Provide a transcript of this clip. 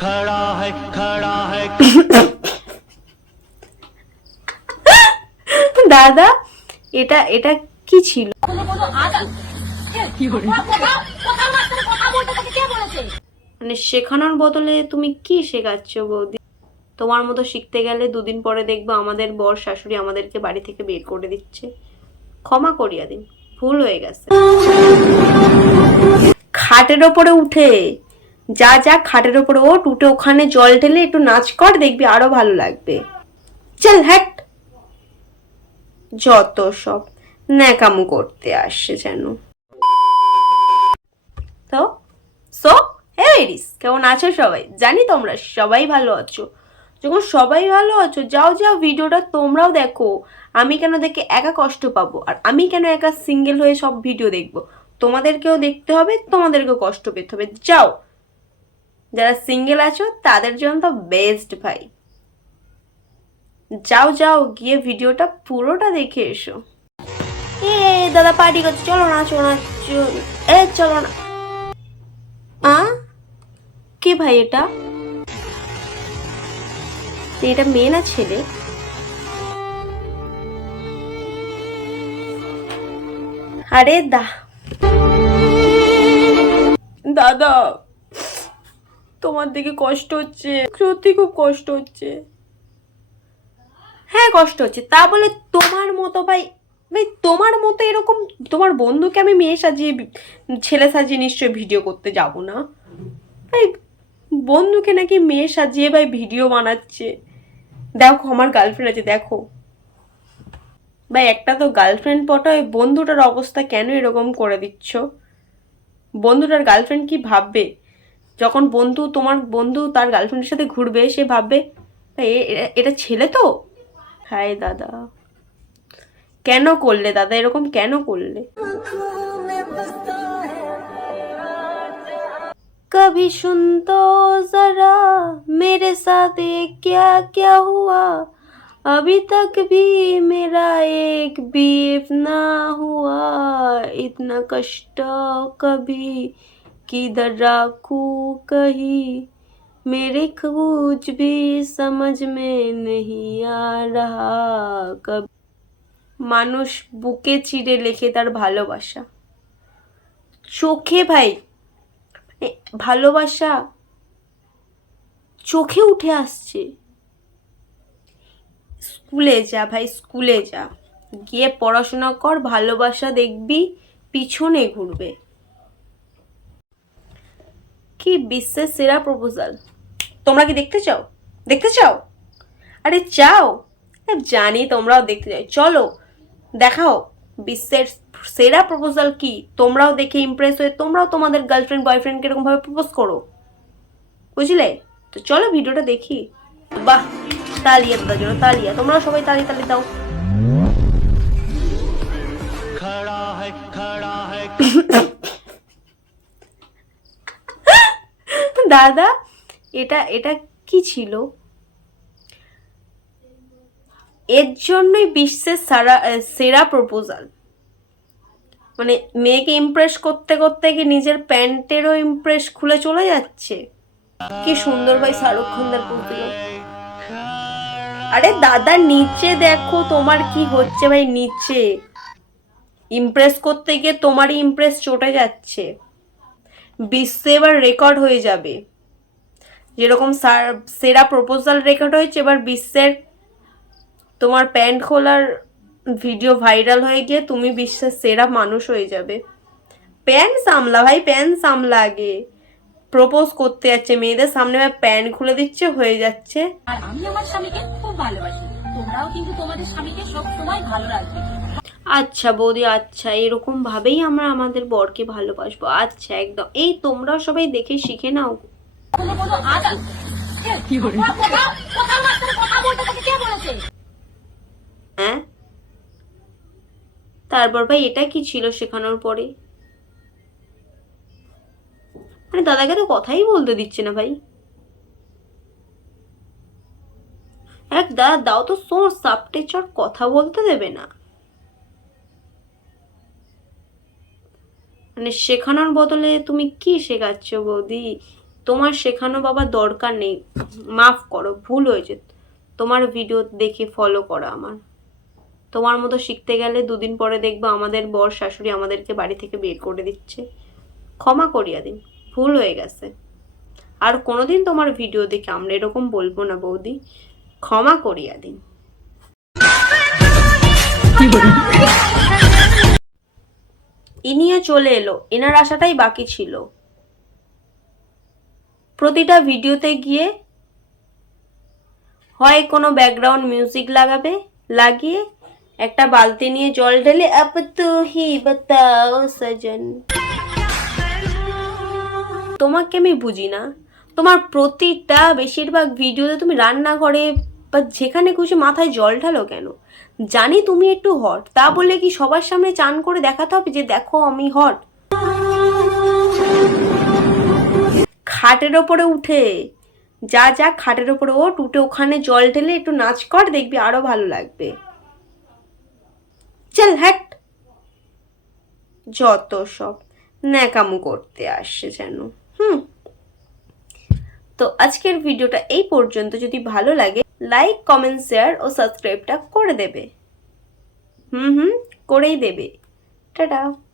खड़ा है खड़ा है দাদা এটা এটা কি ছিল মানে শেখানোর বদলে তুমি কি শেখাচ্ছ বৌদি তোমার মতো শিখতে গেলে দুদিন পরে দেখবো আমাদের বর শাশুড়ি আমাদেরকে বাড়ি থেকে বের করে দিচ্ছে ক্ষমা করিয়া দিন ভুল হয়ে গেছে খাটের ওপরে উঠে যা যা খাটের ওপরে ওঠ, উঠে ওখানে জল ঢেলে একটু নাচ কর, দেখবি আরও ভালো লাগবে। চল হ্যাট যত সব ন্যাকামু করতে আসছে যেন। তো সো হে লেডিস কেমন আছো সবাই? জানি তোমরা সবাই ভালো আছো। যখন সবাই ভালো আছো, যাও যাও, ভিডিওটা তোমরাও দেখো। আমি কেন দেখে একা কষ্ট পাবো? আর আমি কেন একা সিঙ্গেল হয়ে সব ভিডিও দেখব? তোমাদেরকেও দেখতে হবে, তোমাদেরকেও কষ্ট পেতে হবে। যাও। যারা সিঙ্গেল আছো, তাদের জন্য তো বেস্ট ভাই। যাও যাও, গিয়ে ভিডিওটা পুরোটা দেখে এসো। এ দাদা পার্টি করছে। চলো না চলো না এ, চলো না। আ? কে ভাই এটা? এটা মেয়ে না ছেলে? আরে দা। দাদা তোমার দিকে কষ্ট হচ্ছে। সত্যি খুব কষ্ট হচ্ছে। হ্যাঁ কষ্ট হচ্ছে। তা বলে তোমার মতো ভাই ভাই, তোমার মতো এরকম, তোমার বন্ধুকে আমি মেয়ে সাজিয়ে ছেলে সাজিয়ে নিশ্চয়ই ভিডিও করতে যাব না? ভাই, বন্ধুকে নাকি মেয়ে সাজিয়ে ভাই ভিডিও বানাচ্ছে। দেখো, আমার গার্লফ্রেন্ড আছে, দেখো। ভাই, একটা তো গার্লফ্রেন্ড পটায়, বন্ধুটার অবস্থা কেন এরকম করে দিচ্ছ? বন্ধুটার গার্লফ্রেন্ড কি ভাববে? যখন বন্ধু তোমার বন্ধু তার গার্লফ্রেন্ডের সাথে ঘুরবে সে ভাববে "ভাই, এ- এ- এটা ছেলে তো হায় দাদা কেন করলে দাদা এরকম কেন করলে कभी सुन तो जरा मेरे साथ ये क्या क्या हुआ अभी तक भी मेरा एक भी ना हुआ इतना कष्ट कभी किधर राखू कहीं मेरे कुछ भी समझ में नहीं आ रहा कब মানুষ বুকে চিড়ে লেখে তার ভালোবাসা চোখে ভাই মানে ভালোবাসা চোখে উঠে আসছে স্কুলে যা ভাই স্কুলে যা গিয়ে পড়াশোনা কর ভালোবাসা দেখবি পিছনে ঘুরবে কি বিশ্বের সেরা প্রপোজাল তোমরা কি দেখতে চাও? দেখতে চাও? আরে চাও। এ, জানি তোমরাও দেখতে চাও। চলো দেখাও বিশ্বের সেরা প্রপোজাল কি? তোমরাও দেখে ইমপ্রেস হয়ে তোমরাও তোমাদের গার্লফ্রেন্ড বয়ফ্রেন্ডকে এরকম ভাবে প্রপোজ করো। বুঝলে? তো চলো ভিডিওটা দেখি। বাহ তালিয়া দাদার জন্য তালিয়া। তোমরা সবাই তালি তালি দাও। দাদা, এটা এটা কি ছিল? এর জন্যই বিশ্বের সারা সেরা প্রপোজাল মানে মেয়েকে ইমপ্রেস করতে করতে কি নিজের প্যান্টেরও ইমপ্রেস খুলে চলে যাচ্ছে? কি সুন্দর ভাই শাহরুখ খানদার পুজো আরে দাদা, নিচে দেখো তোমার কি হচ্ছে ভাই, নিচে। ইমপ্রেস করতে গিয়ে তোমারই ইমপ্রেস চটে যাচ্ছে। বিশ্বে এবার রেকর্ড হয়ে যাবে। যেরকম সার- সেরা প্রপোজাল রেকর্ড হয়েছে, এবার বিশ্বের তোমার প্যান্ট খোলার ভিডিও ভাইরাল হয়ে গিয়ে তুমি বিশ্বের সেরা মানুষ হয়ে যাবে। প্যান্ট সামলা ভাই, প্যান্ট সামলা আগে। প্রপোজ করতে যাচ্ছে, মেয়েদের সামনে ভাই প্যান্ট খুলে দিচ্ছে, হয়ে যাচ্ছে। আর আমি আমার স্বামীকে খুব ভালোবাসি। তোমরাও কিন্তু তোমাদের স্বামীকে সব সময় ভালো রাখবে। আচ্ছা বৌদি আচ্ছা। এরকম ভাবেই আমরা আমাদের বরকে ভালোবাসবো। আচ্ছা একদম। এই তোমরাও সবাই দেখে শিখে নাও। হ্যাঁ? তারপর ভাই এটা কি ছিল শেখানোর পরে? মানে দাদাকে তো কথাই বলতে দিচ্ছে না ভাই। এক দাদা দাও তো সোর্স সাপটে চট কথা বলতে দেবে না। মানে শেখানোর বদলে তুমি কি শেখাচ্ছ বৌদি? তোমার শেখানো বাবা দরকার নেই। মাফ করো ভুল হয়েছে। তোমার ভিডিও দেখে ফলো করা আমার। তোমার মতো শিখতে গেলে দুদিন পরে দেখব আমাদের বর শাশুড়ি আমাদেরকে বাড়ি থেকে বের করে দিচ্ছে। ক্ষমা করিয়া দিন ভুল হয়ে গেছে। আর কোনোদিন তোমার ভিডিও দেখে আমরা এরকম বলব না বৌদি। ক্ষমা করিয়া দিন। ইনিয়ে চলে এলো, এনার আসাটাই বাকি ছিল। প্রতিটা ভিডিওতে গিয়ে হয় কোনো ব্যাকগ্রাউন্ড মিউজিক লাগাবে, লাগিয়ে একটা বালতি নিয়ে জল ঢেলে আপ তো হি সজন। তোমাকে আমি বুঝি না। তোমার প্রতিটা বেশিরভাগ ভিডিওতে তুমি রান্নাঘরে বা যেখানে খুশি মাথায় জল ঢালো কেন? জানি তুমি একটু হট। তা বলে কি সবার সামনে চান করে দেখাতে হবে যে দেখো আমি হট? খাটের ওপরে উঠে। যা যা, খাটের ওপরে ওঠ, উঠে ওখানে জল ঢেলে একটু নাচ কর, দেখবি আরও ভালো লাগবে। চল, হ্যাট। যত সব ন্যাকামো করতে আসছে যেন। হুম। তো আজকের ভিডিওটা এই পর্যন্ত। যদি ভালো লাগে লাইক কমেন্ট শেয়ার ও সাবস্ক্রাইবটা করে দেবে। হুম হুম করেই দেবে। টাটা।